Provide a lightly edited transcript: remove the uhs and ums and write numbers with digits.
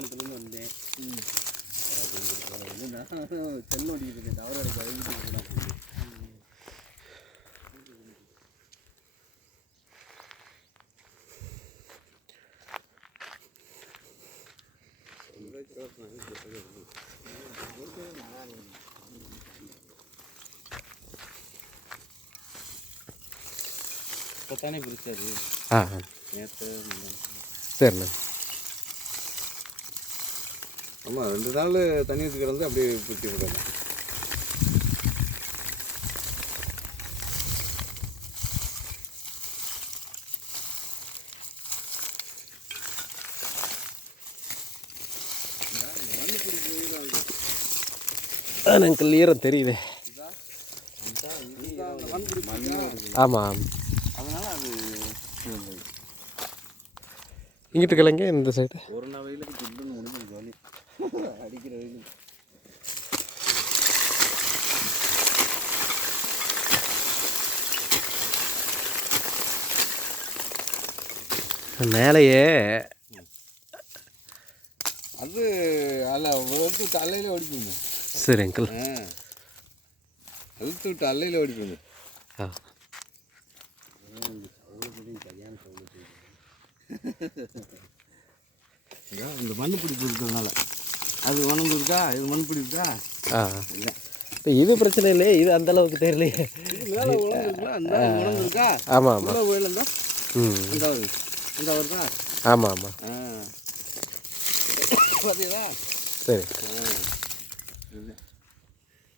கிணத்துலேருந்து வந்தேன். நான் செல் ஓடிக்கிட்டு இருக்கேன், டவர் அடிக்க வீட்டுக்கு போனால் போகுது. இப்போத்தானே பிடிச்சாரு நேற்று. சரிண்ணா. ஆமாம், 2 நாள் தண்ணி ஊற்றி கிடந்து அப்படியே பிடிச்சி விடலாம். எனக்கு ஈரம் தெரியுது. ஆமாம், அதனால் அது இங்கிட்டு கிழங்க இந்த சைடு ஒரு நாள் வெயிலுக்கு ஜில்லுன்னு முடிஞ்சு ஜாலி அடிக்கிற வெயிலுக்கு. மேலேயே அது அழுத்து விட்டு அல்லையில் ஓடிப்போங்க. சரி அங்கிள். அழுத்து விட்டு அல்லையில் ஓடிப்போங்க. இந்த மண் பிடிப்பு இருக்கிறதுனால அது உணர்ந்து இருக்கா, இது மண் பிடிப்பா. இல்லை, இது பிரச்சனை இல்லையே, இது அந்த அளவுக்கு தெரியலையே. மேலே உணர்ந்துருக்குல்ல, அந்த உணர்ந்துருக்கா. ஆமாம் ஆமாம். உள்ள போயில இருந்தா இந்த வருதா. ஆமாம் ஆமாம். பார்த்தீங்களா? சரி.